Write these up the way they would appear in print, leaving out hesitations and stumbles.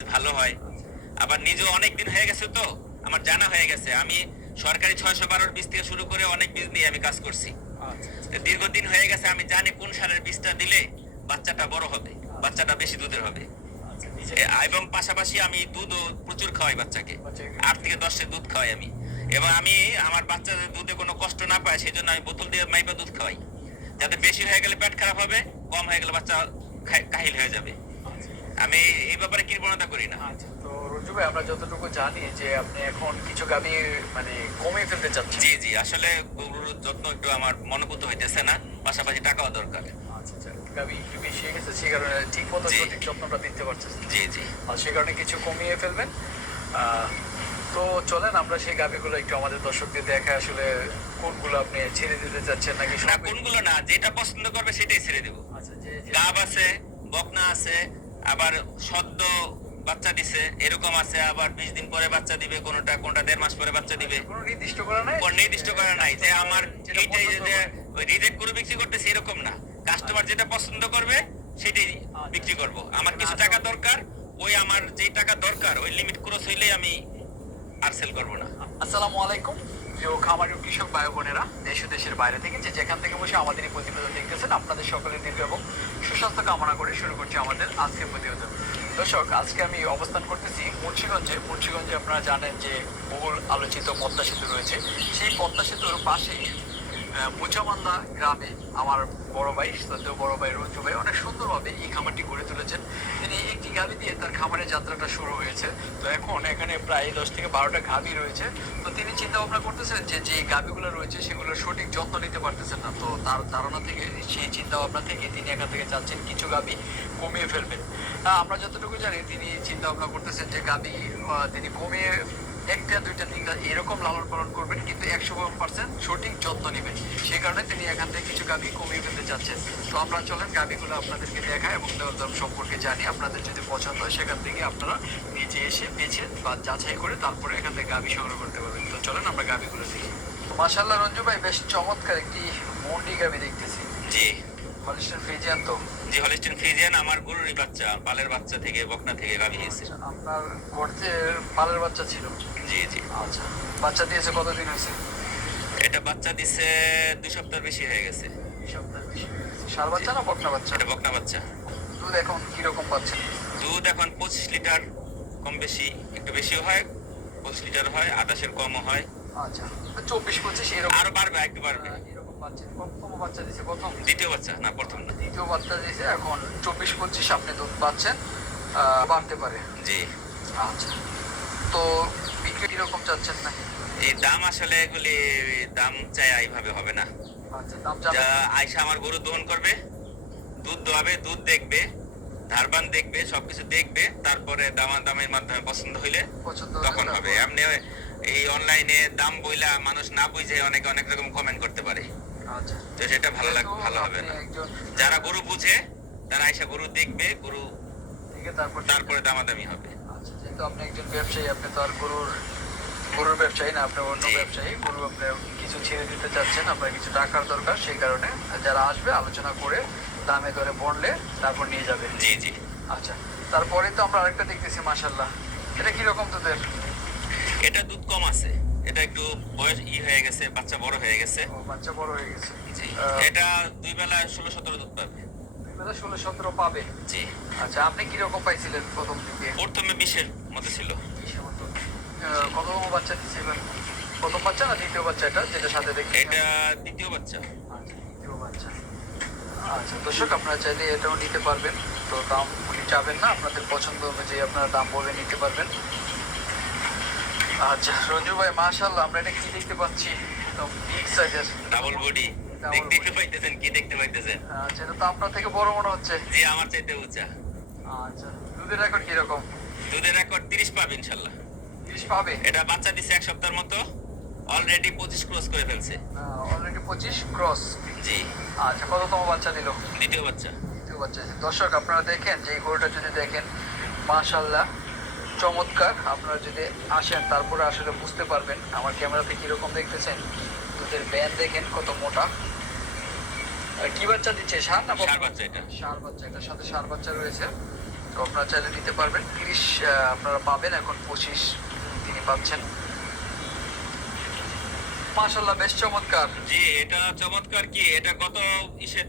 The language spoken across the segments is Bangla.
ভালো হয়। আবার নিজেও অনেক দিন হয়ে গেছে, তো আমার জানা হয়ে গেছে। আমি সরকারি 612 বীজ থেকে শুরু করে অনেক বীজ নিয়ে আমি কাজ করছি। তো দীর্ঘদিন হয়ে গেছে, আমি জানি কোন সারের বীজটা দিলে বাচ্চাটা বড় হবে, বাচ্চাটা বেশি দুধের হবে। এবং পাশাপাশি আমি দুধও প্রচুর খাওয়াই বাচ্চাকে, 8 থেকে 10 দুধ খাওয়াই আমি। এবং আমি আমার বাচ্চাদের দুধে কোনো কষ্ট না পায়, সেই জন্য আমি বোতল দিয়ে মাইপা দুধ খাওয়াই, যাতে বেশি হয়ে গেলে পেট খারাপ হবে, কম হয়ে গেলে বাচ্চা কাহিল হয়ে যাবে। আমি এই ব্যাপারে কৃপণতা করি না। আচ্ছা, তো রঞ্জু ভাই, আমরা যতটুকু জানি যে আপনি এখন কিছু গাভী মানে কমিয়ে ফেলতে চাচ্ছেন। জি জি, আসলে গরুর যত্ন একটু আমার মনোপুত হইতেছে না, পাশাপাশি টাকাও দরকার। আচ্ছা আচ্ছা, গাভী একটু বেশি হয়ে গেছে, সেই কারণে ঠিক মতো জি। সঠিক যত্নটা দিতে পারছেন। জি জি। আর সেই কারণে কিছু কমিয়ে ফেলবেন। তো চলেন আমরা সেই গাভীগুলো একটু আমাদের দর্শকদের দেখায়, আসলে কোনগুলো আপনি ছেড়ে দিতে চাচ্ছেন নাকি না, সবই? কোনগুলো না, যেটা পছন্দ করবে সেটাই ছেড়ে দেবো। আচ্ছা, গাব আছে, বকনা আছে, আবার সদ্য বাচ্চা দিছে এরকম আছে, আবার 20 দিন পরে বাচ্চা দিবে, কোনটা কোনটা 1.5 মাস পরে বাচ্চা দিবে। কোনো নির্দিষ্ট করা নাই, কোন নির্দিষ্ট করা নাই যে আমার যেটা এইটাই পছন্দ যে হয়। ওই রিজেক্ট করে বিক্রি করতেছে এরকম না। কাস্টমার যেটা পছন্দ করবে সেটাই বিক্রি করব। আমার কিছু টাকা দরকার, ওই আমার যেই টাকা দরকার ওই লিমিট ক্রস হইলেই আমি আর সেল করব না। আসসালামু আলাইকুম প্রিয় খামারি ও কৃষক ভাই বোনেরা, দেশ ও দেশের বাইরে থেকে যে যেখান থেকে বসে আমাদের এই প্রতিবেদন দেখতেছেন, আপনাদের সকলের দীর্ঘ এবং সুস্বাস্থ্য কামনা করে শুরু করছি আমাদের আজকের প্রতিবেদন। দর্শক, আজকে আমি অবস্থান করতেছি মুন্সিগঞ্জে আপনারা জানেন যে বহুল আলোচিত পদ্মা সেতু রয়েছে। সেই পদ্মা সেতুর পাশেই মুচামান্দা গ্রামে আমার বড় ভাই, শ্রদ্ধেয় বড় ভাই রঞ্জু ভাই অনেক সুন্দরভাবে এই খামারটি গড়ে তুলেছেন। তিনি একটি গাভী দিয়ে তার খামারের যাত্রাটা শুরু হয়েছে। তো এখন এখানে প্রায় 10 থেকে 12টা গাভী রয়েছে। তো তিনি চিন্তা ভাবনা করতেছেন যে গাভীগুলো রয়েছে সেগুলোর সঠিক যত্ন নিতে পারতেছেন না। তো তার ধারণা থেকে, সেই চিন্তা ভাবনা থেকে তিনি এখান থেকে চাচ্ছেন কিছু গাভী কমিয়ে ফেলবেন। আমরা যতটুকু জানি তিনি চিন্তা ভাবনা করতেছেন যে গাভী তিনি কমিয়ে 1টা 2টা 3টা এরকম লালন পালন করবেন, কিন্তু 100% সঠিক যত্ন নেবেন। সেই কারণে তিনি এখান থেকে কিছু গাভী কমিয়ে ফেলতে চাচ্ছেন। তো আমরা চলেন গাভীগুলো আপনাদেরকে দেখাই এবং দরদাম সম্পর্কে জানি। আপনাদের যদি পছন্দ হয় সেখান থেকে আপনারা নিজে এসে বেছে বা যাচাই করে তারপরে এখান থেকে গাভী সংগ্রহ করতে পারবেন। তো চলেন আমরা গাভীগুলো দেখি। মাশাআল্লাহ রঞ্জু ভাই, বেশ চমৎকার একটি মন্ডি গাভী দেখতেছি। জি হলিস্টাইন ফ্রিজিয়ান তো? জি, হলিস্টিন ফ্রিজিয়ান আমার গরুরই বাচ্চা, পালের বাচ্চা থেকে, বকনা থেকে গাভী হয়েছে। আপনার গর্তে পালের বাচ্চা ছিল? জি জি। আচ্ছা, বাচ্চা দিয়েছে কতদিন হয়েছে? এটা বাচ্চা দিছে 2 সপ্তাহ বেশি হয়ে গেছে। 2 সপ্তাহ বেশি হয়ে গেছে। ষাঁড় বাচ্চা না বকনা বাচ্চা? এটা বকনা বাচ্চা। দুধ এখন কিরকম পাচ্ছেন? দুধ এখন 25 লিটার, কম বেশি, একটু বেশিও হয়, 25 লিটার হয়, 28-এর কমও হয়। আচ্ছা, 24-25 এরকম? আরো বাড়বে, একটু বাড়বে। এরকম পাচ্ছেন। প্রথম বাচ্চা দিয়েছে? প্রথম? দ্বিতীয় বাচ্চা না, প্রথম না। দ্বিতীয় বাচ্চা দিয়েছে, এখন 24-25 আপনি দুধ পাচ্ছেন। বাড়তে পারে। জি। আচ্ছা, তো বিক্রি কিরকম চাচ্ছেন নাকি? এই দাম আসলে এগুলি দাম চাই এইভাবে হবে না। আচ্ছা, দাম যা জানেন? আয়সা আমার গরু দহন করবে, দুধ দোয়াবে, দুধ দেখবে, ধারবান দেখবে, সবকিছু দেখবে, তারপরে দামের মাধ্যমে পছন্দ হইলে পছন্দ তখন হলে হবে। তারপর? এমনি এই অনলাইনে দাম বইলা মানুষ না বুঝে অনেক অনেক রকম কমেন্ট করতে পারে, আচ্ছা, তো সেটা ভালো যেহেতু ভালো হবে আপনি না। একজন যারা গরু বুঝে তারা আয়সা গরু দেখবে, গরু থেকে তারপর তারপরে দামাদামি হবে। আচ্ছা, যেহেতু আপনি একজন ব্যবসায়ী, আপনি তো আর গরুর ব্যবসায়ী না, আপনি অন্য জি। ব্যবসায়ী। গরু আপনি কিছু ছেড়ে দিতে চাচ্ছেন, আপনার কিছু টাকার দরকার, সেই কারণে যারা আসবে আলোচনা করে দামে দরে বললে তারপর নিয়ে যাবে। জি জি। আচ্ছা, তারপরে তো আমরা আরেকটা দেখতেছি, মাশাআল্লাহ, এটা কিরকম দুধের? এটা দুধ কম আছে, এটা একটু বয়স হয়ে গেছে, বাচ্চা বড় হয়ে গেছে। ও, বাচ্চা বড় হয়ে গেছে। জি। আহ, এটা 2 বেলা 16-17 দুধ পাবে। 16-17 পাবে? জি। আচ্ছা, আপনি কিরকম পাইছিলেন প্রথম দিকে? প্রথমে 20-এর মতো ছিল। 20-এর মতো। কততম বাচ্চা দিচ্ছে এবার? প্রথম বাচ্চা না দ্বিতীয় বাচ্চা এটা, যেটা সাথে দেখতে? এটা দ্বিতীয় বাচ্চা। আচ্ছা, দ্বিতীয় বাচ্চা। আচ্ছা দর্শক, আপনারা চাইলে এটাও নিতে পারবেন। তো দাম উনি চাবেন না, আপনাদের পছন্দ অনুযায়ী আপনারা দাম বলে নিতে পারবেন। আচ্ছা রঞ্জু ভাই, মাশাআল্লাহ, আমরা এটা কি দেখতে পাচ্ছি? একদম বিগ সাইজের ডাবল বডি। দেখতে পাইতেছেন, কি দেখতে পাইতেছেন? আচ্ছা, এটা তো আপনার থেকে বড় মনে হচ্ছে। জি, আমার চাইতে উঁচা। আচ্ছা, দুধের রেকর্ড কিরকম? দুধের রেকর্ড 30 পাবে ইনশাল্লাহ। 30 পাবে? এটা বাচ্চা দিছে 1 সপ্তাহের মতো, অলরেডি 25 ক্রস করে ফেলছে। Already 25 cross? জি। আচ্ছা, কততম বাচ্চা দিল? দ্বিতীয় বাচ্চা। দ্বিতীয় বাচ্চা। দর্শক, আপনারা দেখেন যে এই গরুটা যদি দেখেন, মাশাআল্লাহ চমৎকার। আপনারা যদি আসেন তারপরে আসলে বুঝতে পারবেন আমার ক্যামেরাতে কিরকম দেখতেছেন। দুধের ব্যান দেখেন কত মোটা। কি বাচ্চা দিচ্ছে, ষাঁড় না বকনা? ষাঁড় বাচ্চা এটা। ষাঁড় বাচ্চা, এটার সাথে ষাঁড় বাচ্চা রয়েছে। তো আপনারা চাইলে নিতে পারবেন। 30 আপনারা পাবেন, এখন 25 তিনি পাচ্ছেন। মাশাআল্লাহ, বেশ চমৎকার। জি এটা চমৎকার। কি এটা গত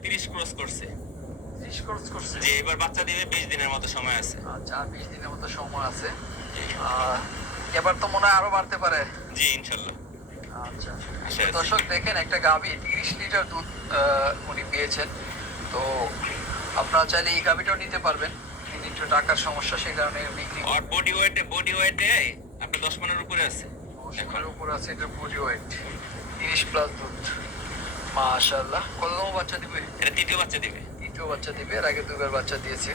30 ক্রস করছে। 30 খরচ করছে। জি এবার বাচ্চা দিবে 20 দিনের মতো সময় আছে। আচ্ছা, আর 20 দিনের মতো সময় আছে। এবার তো মনে হয় আরো বাড়তে পারে। জি ইনশাল্লাহ। আচ্ছা, আচ্ছা। দর্শক দেখেন, একটা গাভী 30 লিটার দুধ উনি পেয়েছেন। তো আপনারা চাইলে এই গাভীটাও নিতে পারবেন, কিন্তু একটু টাকার সমস্যা, সেই কারণে বিক্রি আর বডি ওয়েটে আপনার 10 মনের উপরে আছে। এখন উপর আছে। এটা বডি ওয়েট 30 প্লাস দুধ। মাশাআল্লাহ, কততম বাচ্চা দিবে? এটা তৃতীয় বাচ্চা দিবে। দ্বিতীয় বাচ্চা দিবে, এর আগে দুবার বাচ্চা দিয়েছে।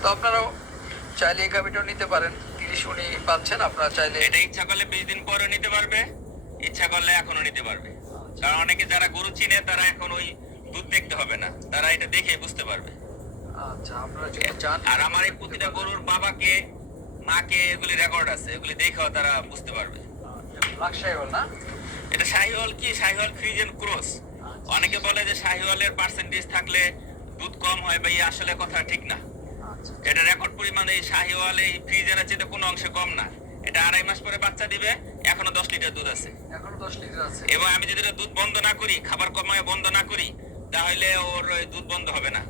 তো আপনারাও চাইলে এই গাভীটাও নিতে পারেন। 30 উনি পাচ্ছেন, আপনারা চাইলে এটা ইচ্ছা করলে 20 দিন পরেও নিতে পারবে, ইচ্ছা করলে এখনো নিতে পারবে। কারণ অনেকে যারা গরু চিনে তারা এখন ওই দুধ দেখতে হবে না, তারা এটা দেখে বুঝতে পারবে। আচ্ছা, আপনারা যদি চান। আর আমার এই প্রতিটা গরুর বাবাকে মাকে এগুলি রেকর্ড আছে, এগুলি দেখেও তারা বুঝতে পারবে। লাক্সাই হল না? এটা শাহিওয়াল কি শাহিওয়াল ফ্রিজেন ক্রস। অনেকে বলে যে শাহিওয়ালের পার্সেন্টেজ থাকলে দুধ কম হয়, ভাই আসলে কথা ঠিক না। আচ্ছা, এটা রেকর্ড পরিমাণে এই শাহিওয়াল এই ফ্রিজেনের চেয়ে কোনো অংশে কম না। এটা 2.5 মাস পরে বাচ্চা দিবে, এখনো 10 লিটার দুধ আছে। এখনো 10 লিটার আছে। এবং আমি যদি এটা দুধ বন্ধ না করি, খাবার কমায় বন্ধ না করি, তাহলে ওর ওই দুধ বন্ধ হবে না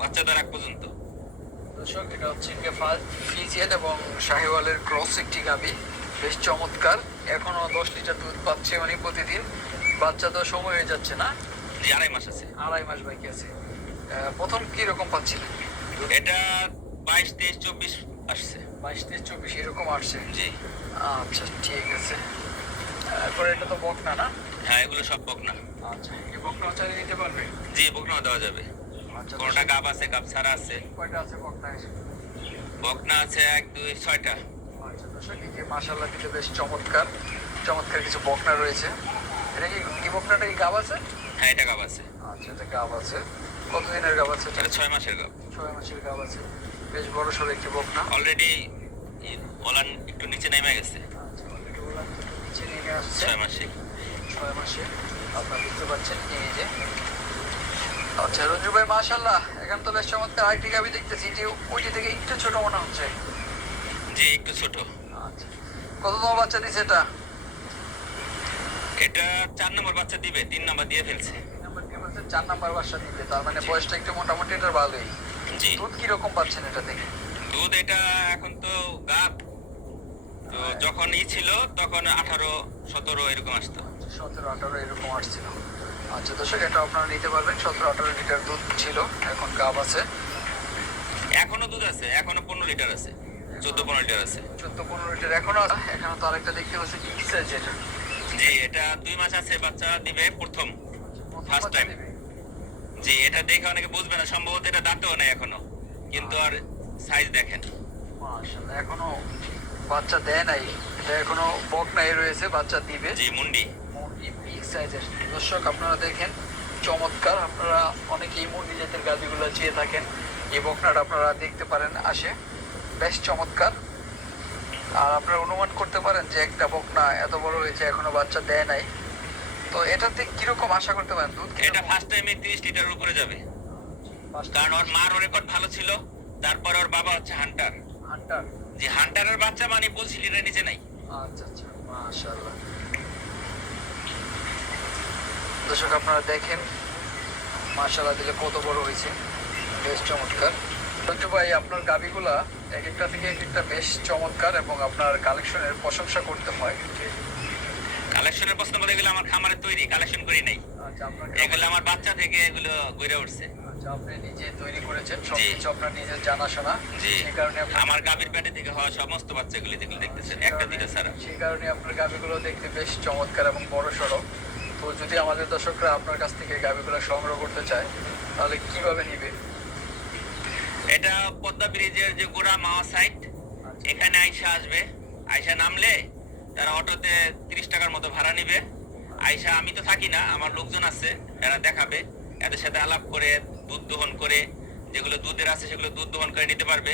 বাচ্চা দেওয়ার আগ পর্যন্ত। দর্শক, এটা হচ্ছে ফ্রিজিয়ান এবং শাহিওয়ালের ক্রস একটি গাভী, বেশ চমৎকার। এখনো 10 লিটার দুধ পাচ্ছে উনি প্রতিদিন। বাচ্চা তো সময় হয়ে যাচ্ছে না? জি 2.5 মাস আছে। 2.5 মাস বাকি আছে। প্রথম কি রকম পাচ্ছিলেন? এটা 22, 23, 24 আসছে। 22, 23, 24 এরকম আসছে। জি আচ্ছা, ঠিক আছে। এরপরে এটা তো বকনা না? হ্যাঁ এগুলো সব বকনা। আচ্ছা, এই বকনাও চাইলে নিতে পারবে? জি বকনাও দেওয়া যাবে। আচ্ছা, কোনটা গাব আছে, গাব ছাড়া আছে। কয়টা আছে বকনা? বকনা আছে 1, 2, 6টা। আচ্ছা দর্শক, এই যে মাশাআল্লাহ কিন্তু বেশ চমৎকার চমৎকার কিছু বকনা রয়েছে। এটা কি এই বকনাটা কি গাব আছে? হ্যাঁ এটা গাব আছে। আচ্ছা, এটা গাব আছে। কতদিনের গাব আছে? এটা 6 মাসের গাব। 6 মাসের গাব আছে। বেশ বড় সড়ো একটি বকনা। অলরেডি ওলান একটু নিচে নেমে গেছে। আচ্ছা, অলরেডি ওলান একটু নিচে নেমে আসছে। 6 মাসে। 6 মাসে আপনারা দেখতে পাচ্ছেন, এই যে। আচ্ছা রঞ্জু ভাই, মাশাআল্লাহ, এখন তো বেশ চমৎকার আরেকটি গাভী দেখতেছি, যে ওইটি থেকে একটু ছোট মনে হচ্ছে। জি একটু ছোট। আচ্ছা, কততম বাচ্চা দিছে এটা? এটা 4 নম্বর বাচ্চা দিবে, 3 নম্বর দিয়ে ফেলছে। 4 নাম্বার বাচ্চা দিবে, তার মানে বয়সটা একটু মোটামুটি এটার ভালোই। জি দুধ কিরকম পাচ্ছেন এটা থেকে? দুধ এটা এখন তো গাব, তো যখন ছিল তখন 18, 17 এরকম আসতো। 17, 18 এরকম আসছিল। আচ্ছা দর্শক, এটা আপনারা নিতে পারবেন। 17, 18 লিটার দুধ ছিল, এখন গাব আছে। এখনো দুধ আছে, এখনো 15 লিটার আছে, 14, 15 লিটার আছে। 14, 15 লিটার এখনো আছে। এখানে তো আরেকটা দেখতে পাচ্ছি, কি সাইজ এটা? জি এটা 2 মাস আছে, বাচ্চা দিবে প্রথম, ফার্স্ট বাচ্চা টাইম। দিবে। জি এটা দেখে অনেকে বুঝবে না, সম্ভবত এটা দাঁতও নেই এখনো, কিন্তু আর সাইজ দেখেন। মাশাআল্লাহ, এখনো বাচ্চা দেয় নাই, এটা এখনো বকনাই রয়েছে, বাচ্চা দিবে। জি মুন্ডি। বিগ সাইজের। দর্শক আপনারা দেখেন, চমৎকার। আপনারা অনেকেই মুন্ডি জাতের গাভীগুলো চেয়ে থাকেন, এই বকনাটা আপনারা দেখতে পারেন আসে, বেশ চমৎকার। আর আপনারা অনুমান করতে পারেন যে একটা বকনা এত বড় হয়েছে, এখনো বাচ্চা দেয় নাই। তো এটাতে কিরকম আশা করতে পারেন দুধ? এটা ফার্স্ট টাইমে 30 লিটারের উপরে যাবে, কারণ ওর মার রেকর্ড ভালো ছিল। তারপর ওর বাবা হচ্ছে হান্টার। হান্টার? যে হান্টারের বাচ্চা মানে 25 লিটারের নিচে নাই। আচ্ছা আচ্ছা, মাশাআল্লাহ। দর্শক আপনারা দেখেন, মাশাআল্লাহ দিলে কত বড় হয়েছে, বেশ চমৎকার। সঞ্জু ভাই, আপনার গাভীগুলা এক একটা থেকে এক একটা বেশ চমৎকার, এবং আপনার কালেকশনের প্রশংসা করতে হয়। কালেকশনের প্রশ্ন বলে গেলে আমার খামারে তৈরি, কালেকশন করি নাই। আচ্ছা, আপনার এগুলো আমার বাচ্চা থেকে এগুলো গড়ে উঠছে। আচ্ছা, আপনি নিজে তৈরি করেছেন, সবকিছু আপনার নিজের জানাশোনা। জি সেই কারণে আমার গাভীর পেটে থেকে হওয়া সমস্ত বাচ্চাগুলি যেগুলো দেখতেছেন, একটা দুটো ছাড়া। সেই কারণে আপনার গাভীগুলো দেখতে বেশ চমৎকার এবং বড় সড়ো। তো যদি আমাদের দর্শকরা আপনার কাছ থেকে গাভীগুলো সংগ্রহ করতে চায়, তাহলে কিভাবে নিবে? এটা পদ্মা ব্রিজের যে গোড়া মাওয়া সাইট, এখানে আইসা আসবে। আইসা নামলে তারা অটোতে 30 টাকার মতো ভাড়া নিবে। আইসা, আমি তো থাকি না, আমার লোকজন আছে, এরা দেখাবে। এদের সাথে আলাপ করে দুধ দহন করে, যেগুলো দুধের আছে সেগুলো দুধ দহন করে নিতে পারবে।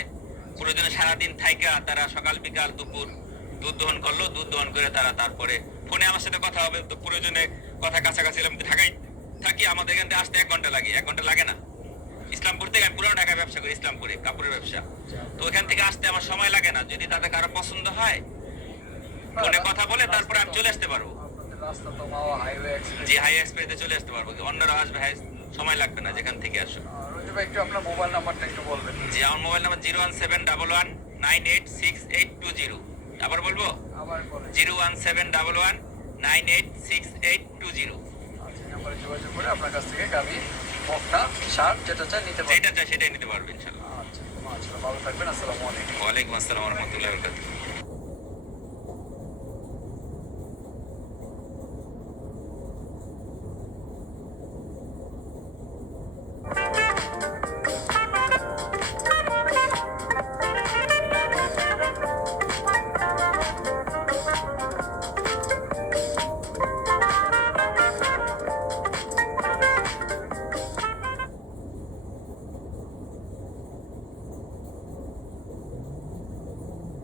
প্রয়োজনে সারাদিন থাইকা তারা সকাল বিকাল দুপুর দুধ দহন করলো, দুধ দহন করে তারা তারপরে ফোনে আমার সাথে কথা হবে। তো প্রয়োজনে কথা কাছাকাছি আমি ঢাকায় থাকি, আমাদের এখান থেকে আসতে 1 ঘন্টা লাগে, 1 ঘন্টা লাগে না। ইসলাম ইসলামপুর থেকে, আমি পুরান ঢাকায় ব্যবসা করি, ইসলামপুরে কাপড়ের ব্যবসা। তো ওখান থেকে আসতে আমার সময় লাগে না, যদি তাদের কারো পছন্দ হয় ফোনে কথা বলে তারপরে আমি চলে আসতে পারবো। আপনাদের রাস্তা তো মাওয়া হাইওয়ে এক্সপ্রেস। জি, হাই এক্সপ্রেসে চলে আসতে পারবো, অন্যরা আসবে, হাই সময় লাগবে না যেখান থেকে আসো। রঞ্জু ভাই একটু আপনার মোবাইল নাম্বারটা একটু বলবেন। জি, আমার মোবাইল নাম্বার 01711986820। আবার বলবো, আবার বলেন। 01711986820। আচ্ছা, এই নাম্বারে যোগাযোগ করে আপনার কাছ থেকে গাবি, বকনা, শার্ট যেটা চাই নিতে পারবেন। যেটা চাই সেটাই নিতে পারবে ইনশাল্লাহ। আচ্ছা, মাশাআল্লাহ, ভালো থাকবেন। আসসালামু আলাইকুম। ওয়ালাইকুম আসসালাম ওয়া রাহমাতুল্লাহি ওয়া বারাকাতুহু।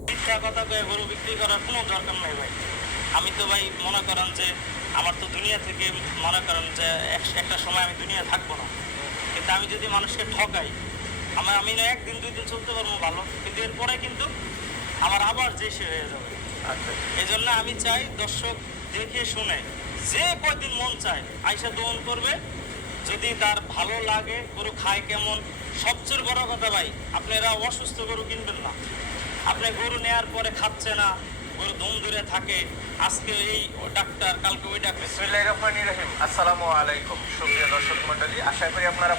মিথ্যা কথা কয়ে গরু বিক্রি করার কোনো দরকার নাই ভাই। আমি তো ভাই মনে করেন যে আমার তো দুনিয়া থেকে মনে করেন যে একটা সময় আমি দুনিয়া থাকবো না, কিন্তু আমি যদি মানুষকে ঠকাই, আমি না একদিন দুই দিন চলতে পারবো ভালো, কিন্তু এরপরে কিন্তু আমার আবার যে সে হয়ে যাবে। আচ্ছা, এই জন্য আমি চাই দর্শক দেখে শুনে যে কয়দিন মন চায় আইসা দোহন করবে, যদি তার ভালো লাগে গরু খায় কেমন। সবচেয়ে বড় কথা ভাই, আপনারা অসুস্থ গরু কিনবেন না। আপনি গরু নেয়ার পরে খাচ্ছে না, গরু দম ধরে থাকে, আজকে এই ডাক্তার কালকে ওই ডাক্তার। বিসমিল্লাহির রহমানির রহিম। আসসালামু আলাইকুম সুপ্রিয় দর্শক মণ্ডলী, আশা করি আপনারা